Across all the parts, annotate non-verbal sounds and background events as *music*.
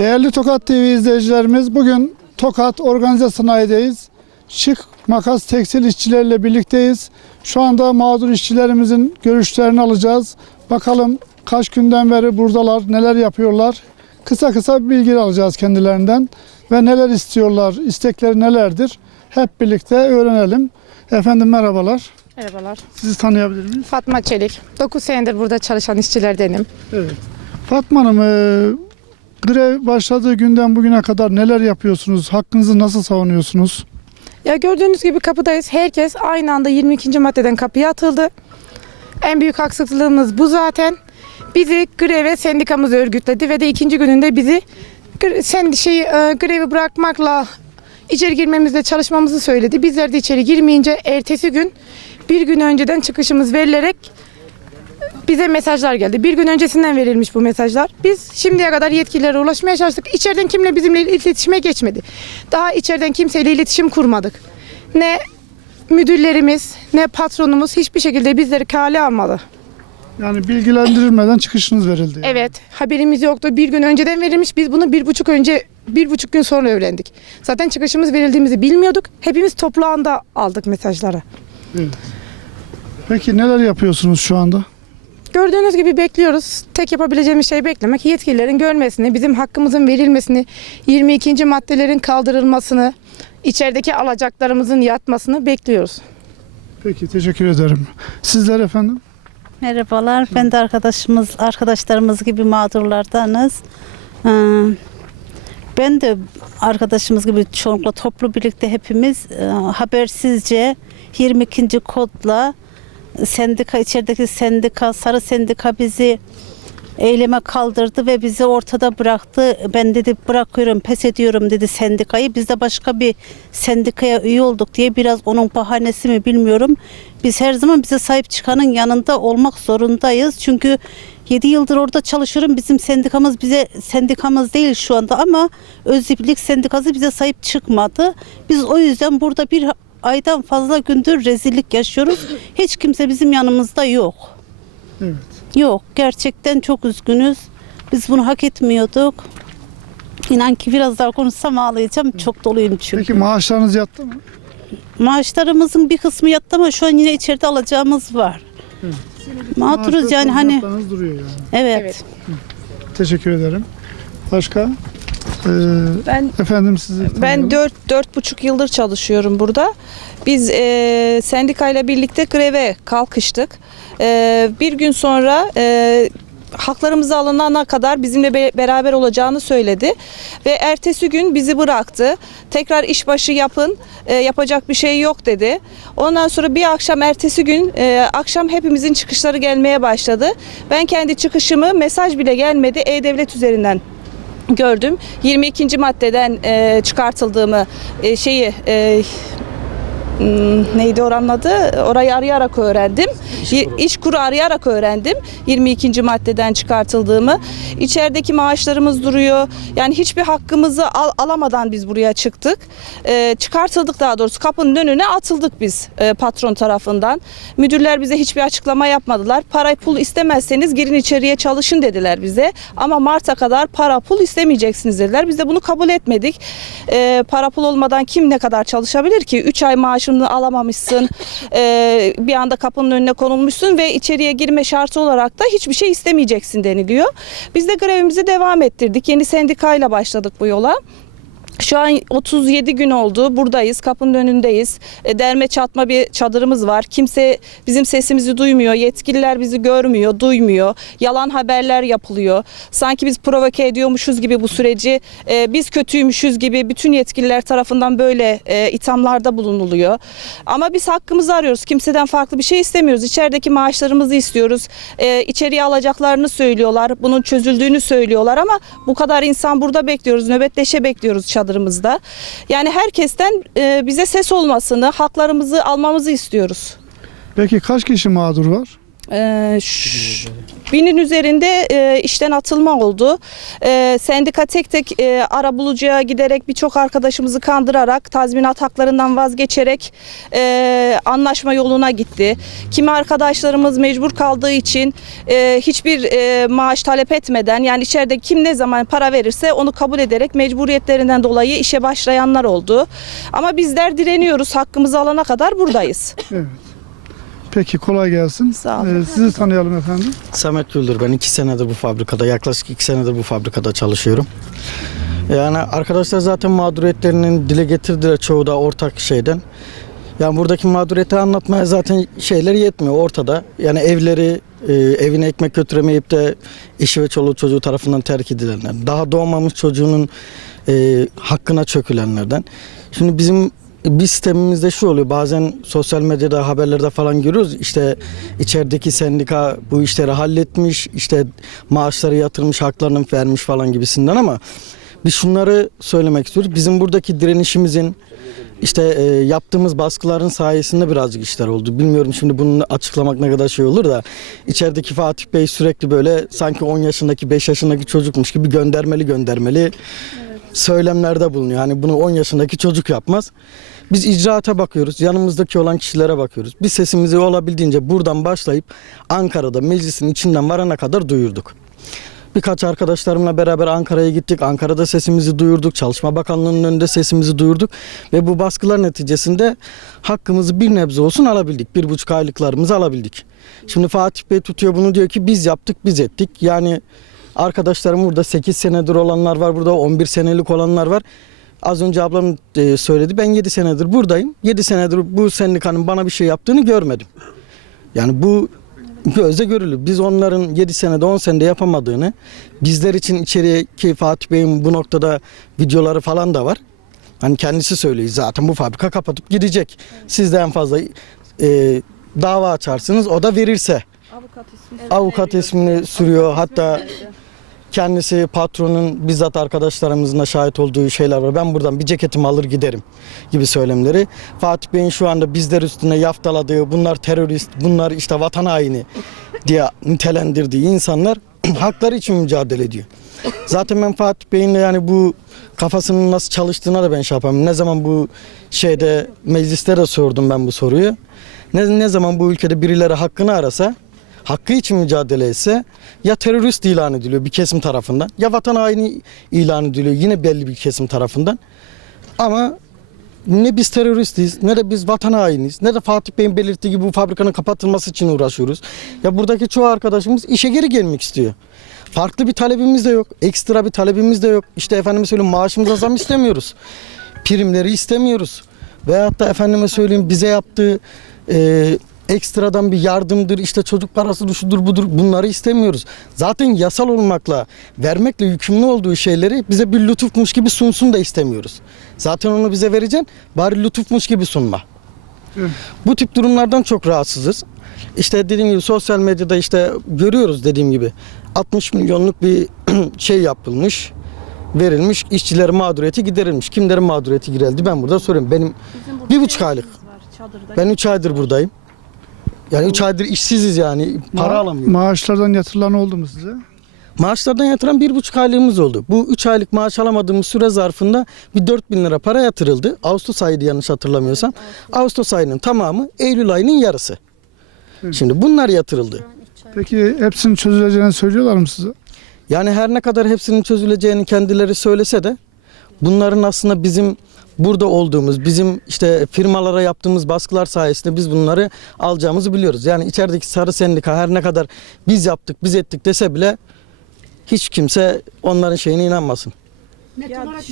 Değerli Tokat TV izleyicilerimiz bugün Tokat Organize Sanayi'deyiz. Şık makas tekstil işçileriyle birlikteyiz. Şu anda mağdur işçilerimizin görüşlerini alacağız. Bakalım kaç günden beri buradalar, neler yapıyorlar. Kısa kısa bilgi alacağız kendilerinden ve neler istiyorlar, istekleri nelerdir. Hep birlikte öğrenelim. Efendim merhabalar. Merhabalar. Sizi tanıyabilir miyiz? Fatma Çelik. 9 senedir burada çalışan işçilerdenim. Evet. Fatma Hanım, e, grev başladığı günden bugüne kadar neler yapıyorsunuz? Hakkınızı nasıl savunuyorsunuz? Ya gördüğünüz gibi kapıdayız. Herkes aynı anda 22. maddeden kapıya atıldı. En büyük haksızlığımız bu zaten. Bizi greve sendikamız örgütledi ve de ikinci gününde bizi gre- sen şey e, grevi bırakmakla içeri girmemizle çalışmamızı söyledi. Bizler de içeri girmeyince ertesi gün bir gün önceden çıkışımız verilerek bize mesajlar geldi. Bir gün öncesinden verilmiş bu mesajlar. Biz şimdiye kadar yetkililere ulaşmaya çalıştık. İçeriden kimle bizimle iletişime geçmedi. Daha içeriden kimseyle iletişim kurmadık. Ne müdürlerimiz ne patronumuz hiçbir şekilde bizleri kale almadı. Yani bilgilendirilmeden çıkışınız verildi. yani. Evet haberimiz yoktu. Bir gün önceden verilmiş. Biz bunu bir buçuk önce bir buçuk gün sonra öğrendik. Zaten çıkışımız verildiğimizi bilmiyorduk. Hepimiz toplu anda aldık mesajları. Peki neler yapıyorsunuz şu anda? Gördüğünüz gibi bekliyoruz. Tek yapabileceğimiz şey beklemek. Yetkililerin görmesini, bizim hakkımızın verilmesini, 22. maddelerin kaldırılmasını, içerideki alacaklarımızın yatmasını bekliyoruz. Peki teşekkür ederim. Sizler efendim? Merhabalar. Ben de arkadaşımız arkadaşlarımız gibi mağdurlardanız. Ee, Ben de arkadaşımız gibi çoğunlukla toplu birlikte hepimiz e, habersizce 22. kodla sendika içerideki sendika sarı sendika bizi eyleme kaldırdı ve bizi ortada bıraktı. Ben dedi bırakıyorum, pes ediyorum dedi sendikayı. Biz de başka bir sendikaya üye olduk diye biraz onun bahanesi mi bilmiyorum. Biz her zaman bize sahip çıkanın yanında olmak zorundayız. Çünkü 7 yıldır orada çalışıyorum. Bizim sendikamız bize sendikamız değil şu anda ama Öziplik Sendikası bize sahip çıkmadı. Biz o yüzden burada bir aydan fazla gündür rezillik yaşıyoruz. Hiç kimse bizim yanımızda yok. Evet. Yok gerçekten çok üzgünüz. Biz bunu hak etmiyorduk. İnan ki biraz daha konuşsam ağlayacağım. Çok doluyum çünkü. Peki maaşlarınız yattı mı? Maaşlarımızın bir kısmı yattı ama şu an yine içeride alacağımız var. Mağduruz Maaş ve yani hani yani. evet. Evet. Teşekkür ederim. Başka? Ee, Ben efendim sizi ben dört dört buçuk yıldır çalışıyorum burada. Biz e, sendikayla birlikte greve kalkıştık. E, bir gün sonra e, haklarımızı alınana kadar bizimle be- beraber olacağını söyledi ve ertesi gün bizi bıraktı. Tekrar işbaşı yapın, e, yapacak bir şey yok dedi. Ondan sonra bir akşam ertesi gün e, akşam hepimizin çıkışları gelmeye başladı. Ben kendi çıkışımı mesaj bile gelmedi e-devlet üzerinden gördüm. 22. maddeden e, çıkartıldığımı e, şeyi e, neydi oranın adı? Orayı arayarak öğrendim. İş kuru. İş kuru arayarak öğrendim. 22. maddeden çıkartıldığımı. İçerideki maaşlarımız duruyor. Yani hiçbir hakkımızı al- alamadan biz buraya çıktık. E, çıkartıldık daha doğrusu. Kapının önüne atıldık biz e, patron tarafından. Müdürler bize hiçbir açıklama yapmadılar. Para pul istemezseniz girin içeriye çalışın dediler bize. Ama Mart'a kadar para pul istemeyeceksiniz dediler. Biz de bunu kabul etmedik. E, para pul olmadan kim ne kadar çalışabilir ki? 3 ay maaşını alamamışsın. *laughs* E, bir anda kapının önüne konulmuşsun ve içeriye girme şartı olarak da hiçbir şey istemeyeceksin deniliyor. Biz de grevimizi devam ettirdik. Yeni sendikayla başladık bu yola. Şu an 37 gün oldu. Buradayız. Kapının önündeyiz. E, derme çatma bir çadırımız var. Kimse bizim sesimizi duymuyor. Yetkililer bizi görmüyor, duymuyor. Yalan haberler yapılıyor. Sanki biz provoke ediyormuşuz gibi bu süreci, e, biz kötüymüşüz gibi bütün yetkililer tarafından böyle e, ithamlarda bulunuluyor. Ama biz hakkımızı arıyoruz. Kimseden farklı bir şey istemiyoruz. İçerideki maaşlarımızı istiyoruz. E, içeriye alacaklarını söylüyorlar. Bunun çözüldüğünü söylüyorlar ama bu kadar insan burada bekliyoruz. Nöbetleşe bekliyoruz çadırımızda. Yani herkesten e, bize ses olmasını, haklarımızı almamızı istiyoruz. Peki kaç kişi mağdur var? Ee, binin üzerinde e, işten atılma oldu. E, sendika tek tek e, arabulucuya giderek birçok arkadaşımızı kandırarak tazminat haklarından vazgeçerek e, anlaşma yoluna gitti. Kimi arkadaşlarımız mecbur kaldığı için e, hiçbir e, maaş talep etmeden yani içeride kim ne zaman para verirse onu kabul ederek mecburiyetlerinden dolayı işe başlayanlar oldu. Ama bizler direniyoruz hakkımızı alana kadar buradayız. Evet. Peki kolay gelsin. Sağ olun. Ee, sizi tanıyalım efendim. Samet Güldür ben iki senedir bu fabrikada yaklaşık iki senedir bu fabrikada çalışıyorum. Yani arkadaşlar zaten mağduriyetlerinin dile getirdiler çoğu da ortak şeyden. Yani buradaki mağduriyeti anlatmaya zaten şeyler yetmiyor ortada. Yani evleri e, evine ekmek götüremeyip de eşi ve çoluğu çocuğu tarafından terk edilenler. Daha doğmamış çocuğunun e, hakkına çökülenlerden. Şimdi bizim bir sistemimizde şu oluyor bazen sosyal medyada haberlerde falan görüyoruz. İşte içerideki sendika bu işleri halletmiş işte maaşları yatırmış haklarını vermiş falan gibisinden ama biz şunları söylemek istiyoruz. Bizim buradaki direnişimizin işte e, yaptığımız baskıların sayesinde birazcık işler oldu. Bilmiyorum şimdi bunu açıklamak ne kadar şey olur da içerideki Fatih Bey sürekli böyle sanki 10 yaşındaki 5 yaşındaki çocukmuş gibi göndermeli göndermeli söylemlerde bulunuyor. Hani bunu 10 yaşındaki çocuk yapmaz. Biz icraata bakıyoruz. Yanımızdaki olan kişilere bakıyoruz. Biz sesimizi olabildiğince buradan başlayıp Ankara'da meclisin içinden varana kadar duyurduk. Birkaç arkadaşlarımla beraber Ankara'ya gittik. Ankara'da sesimizi duyurduk. Çalışma Bakanlığı'nın önünde sesimizi duyurduk. Ve bu baskılar neticesinde hakkımızı bir nebze olsun alabildik. Bir buçuk aylıklarımızı alabildik. Şimdi Fatih Bey tutuyor bunu diyor ki biz yaptık biz ettik. Yani arkadaşlarım burada 8 senedir olanlar var. Burada 11 senelik olanlar var. Az önce ablam e, söyledi. Ben 7 senedir buradayım. 7 senedir bu sendikanın bana bir şey yaptığını görmedim. Yani bu *laughs* gözle görülür. Biz onların 7 senede 10 senede yapamadığını bizler için içeriye ki Fatih Bey'in bu noktada videoları falan da var. Hani kendisi söylüyor zaten bu fabrika kapatıp gidecek. Siz de en fazla e, dava açarsınız o da verirse. Avukat ismini sürüyor. Hatta kendisi patronun bizzat arkadaşlarımızın da şahit olduğu şeyler var. Ben buradan bir ceketimi alır giderim gibi söylemleri. Fatih Bey'in şu anda bizler üstüne yaftaladığı bunlar terörist, bunlar işte vatan haini diye nitelendirdiği insanlar *clears throat* hakları için mücadele ediyor. Zaten ben Fatih Bey'in de yani bu kafasının nasıl çalıştığına da ben şey yapamam. Ne zaman bu şeyde mecliste de sordum ben bu soruyu. Ne, ne zaman bu ülkede birileri hakkını arasa hakkı için mücadele etse ya terörist ilan ediliyor bir kesim tarafından ya vatan haini ilan ediliyor yine belli bir kesim tarafından. Ama ne biz teröristiz ne de biz vatan hainiyiz ne de Fatih Bey'in belirttiği gibi bu fabrikanın kapatılması için uğraşıyoruz. Ya buradaki çoğu arkadaşımız işe geri gelmek istiyor. Farklı bir talebimiz de yok. Ekstra bir talebimiz de yok. İşte efendime söyleyeyim maaşımıza zam istemiyoruz. Primleri istemiyoruz. Veyahut da efendime söyleyeyim bize yaptığı e, ekstradan bir yardımdır, işte çocuk parası şudur budur bunları istemiyoruz. Zaten yasal olmakla, vermekle yükümlü olduğu şeyleri bize bir lütufmuş gibi sunsun da istemiyoruz. Zaten onu bize vereceksin, bari lütufmuş gibi sunma. Bu tip durumlardan çok rahatsızız. İşte dediğim gibi sosyal medyada işte görüyoruz dediğim gibi 60 milyonluk bir *clears throat* şey yapılmış, verilmiş, işçilerin mağduriyeti giderilmiş. Kimlerin mağduriyeti giderildi ben burada soruyorum. Benim bir buçuk aylık. Ben 3 aydır buradayım. Yani 3 aydır işsiziz yani. Para Ma- alamıyorum. Maaşlardan yatırılan oldu mu size? Maaşlardan yatıran bir buçuk aylığımız oldu. Bu 3 aylık maaş alamadığımız süre zarfında bir 4 bin lira para yatırıldı. Ağustos ayıydı yanlış hatırlamıyorsam. Ağustos ayının tamamı Eylül ayının yarısı. Şimdi bunlar yatırıldı. Peki hepsinin çözüleceğini söylüyorlar mı size? Yani her ne kadar hepsinin çözüleceğini kendileri söylese de bunların aslında bizim burada olduğumuz, bizim işte firmalara yaptığımız baskılar sayesinde biz bunları alacağımızı biliyoruz. Yani içerideki sarı sendika her ne kadar biz yaptık, biz ettik dese bile hiç kimse onların şeyine inanmasın.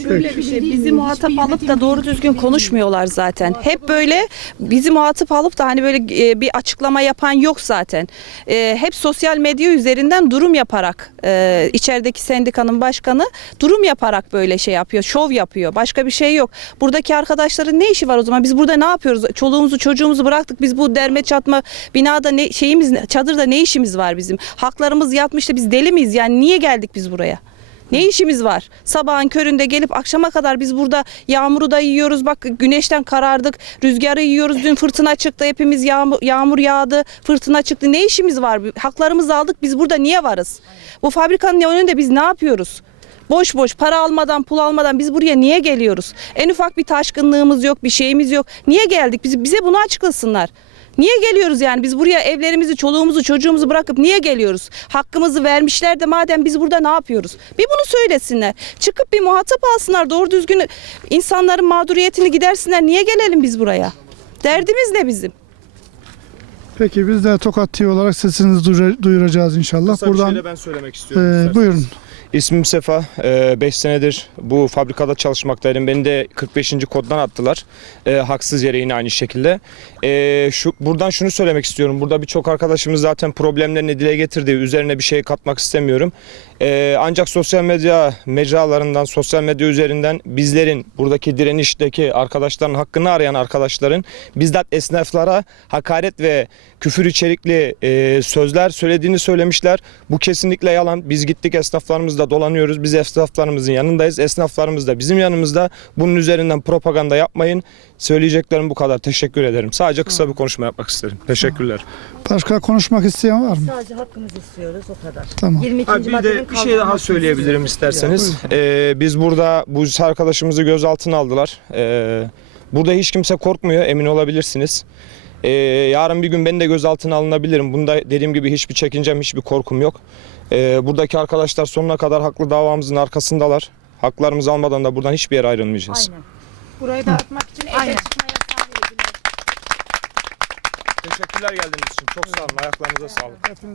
Şöyle bir şey bizi muhatap alıp da doğru düzgün konuşmuyorlar zaten. Hep böyle bizi muhatap alıp da hani böyle e, bir açıklama yapan yok zaten. E, hep sosyal medya üzerinden durum yaparak e, içerideki sendikanın başkanı durum yaparak böyle şey yapıyor. Şov yapıyor. Başka bir şey yok. Buradaki arkadaşların ne işi var o zaman? Biz burada ne yapıyoruz? Çoluğumuzu çocuğumuzu bıraktık. Biz bu derme çatma binada ne şeyimiz çadırda ne işimiz var bizim? Haklarımız yatmıştı. Biz deli miyiz? Yani niye geldik biz buraya? Ne işimiz var? Sabahın köründe gelip akşama kadar biz burada yağmuru da yiyoruz. Bak güneşten karardık. Rüzgarı yiyoruz. Dün fırtına çıktı. Hepimiz yağmur, yağmur yağdı. Fırtına çıktı. Ne işimiz var? Haklarımızı aldık. Biz burada niye varız? Bu fabrikanın önünde biz ne yapıyoruz? Boş boş para almadan pul almadan biz buraya niye geliyoruz? En ufak bir taşkınlığımız yok, bir şeyimiz yok. Niye geldik? Bize bunu açıklasınlar. Niye geliyoruz yani? Biz buraya evlerimizi, çoluğumuzu, çocuğumuzu bırakıp niye geliyoruz? Hakkımızı vermişler de madem biz burada ne yapıyoruz? Bir bunu söylesinler. Çıkıp bir muhatap alsınlar. Doğru düzgün insanların mağduriyetini gidersinler. Niye gelelim biz buraya? Derdimiz ne bizim? Peki biz de Tokat TV olarak sesinizi duyura- duyuracağız inşallah. Kısa bir Buradan şeyle ben söylemek istiyorum. e, isterseniz. buyurun. İsmim Sefa. 5 senedir bu fabrikada çalışmaktaydım. Beni de 45. koddan attılar. E, haksız yere yine aynı şekilde. E, şu Buradan şunu söylemek istiyorum. Burada birçok arkadaşımız zaten problemlerini dile getirdi. Üzerine bir şey katmak istemiyorum. Ancak sosyal medya mecralarından, sosyal medya üzerinden bizlerin, buradaki direnişteki arkadaşların hakkını arayan arkadaşların bizzat esnaflara hakaret ve küfür içerikli e, sözler söylediğini söylemişler. Bu kesinlikle yalan. Biz gittik esnaflarımızda dolanıyoruz. Biz esnaflarımızın yanındayız. Esnaflarımız da bizim yanımızda. Bunun üzerinden propaganda yapmayın. Söyleyeceklerim bu kadar. Teşekkür ederim. Sadece kısa bir konuşma yapmak isterim. Teşekkürler. Başka konuşmak isteyen var mı? Sadece hakkımızı istiyoruz o kadar. Tamam. 22. Abi bir de bir şey daha söyleyebilirim isterseniz. Ee, biz burada bu arkadaşımızı gözaltına aldılar. Ee, burada hiç kimse korkmuyor emin olabilirsiniz. Ee, yarın bir gün ben de gözaltına alınabilirim. Bunda dediğim gibi hiçbir çekincem, hiçbir korkum yok. Ee, buradaki arkadaşlar sonuna kadar haklı davamızın arkasındalar. Haklarımızı almadan da buradan hiçbir yere ayrılmayacağız. Aynen. Burayı dağıtmak için Aynen. çıkma yasağı. Teşekkürler geldiğiniz için. Çok sağ olun. Ayaklarınıza sağlık. Hepinize